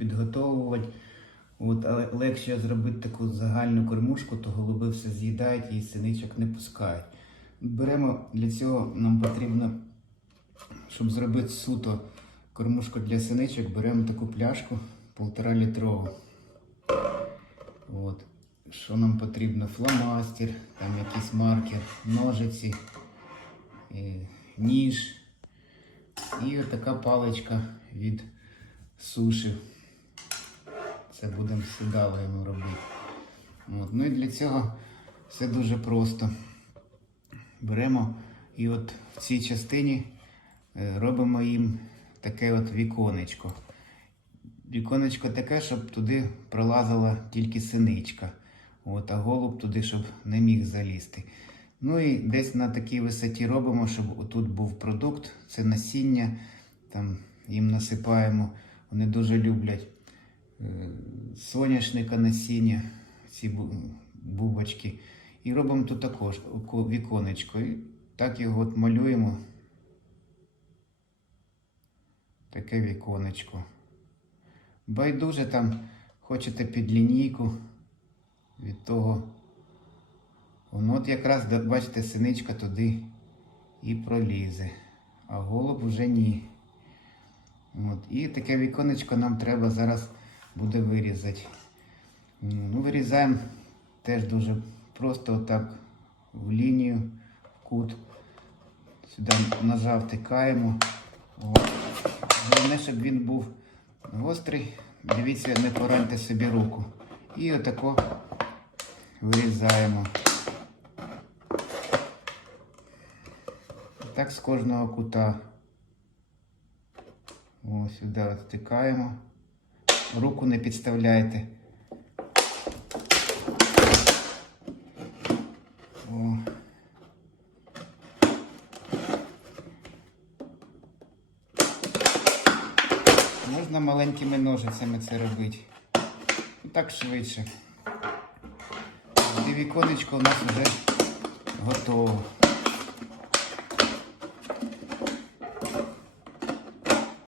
підготовувати. От, але якщо зробити таку загальну кормушку, то голуби все з'їдають і синичок не пускають. Беремо для цього нам потрібно, щоб зробити суто кормушку для синичок, беремо таку пляшку полтора літрову. От. Що нам потрібно? Фломастер, там якийсь маркер, ножиці, е, ніж і отака паличка від суші. Це будемо сідалаємо робити. От. Ну і для цього все дуже просто. Беремо і от в цій частині е, робимо їм таке от віконечко. Віконечко таке, щоб туди пролазила тільки синичка. От, а голуб туди, щоб не міг залізти. Ну і десь на такій висоті робимо, щоб тут був продукт, це насіння. Там їм насипаємо. Вони дуже люблять соняшника насіння, ці бубочки. І робимо тут також віконечко. І так його от малюємо. Таке віконечко. Байдуже там хочете під лінійку від того. Воно от якраз, бачите, синичка туди і пролізе, а голуб вже ні. От. І таке віконечко нам треба зараз буде вирізати. Ну, вирізаємо теж дуже просто отак в лінію, в кут. Сюди ножа втикаємо. От. Головне, щоб він був гострий. Дивіться, не пораньте собі руку. І отако вирізаємо. Так з кожного кута. Ось сюди втикаємо. Руку не підставляйте. Можна маленькими ножицями це робити. Так швидше. І віконечко у нас вже готово.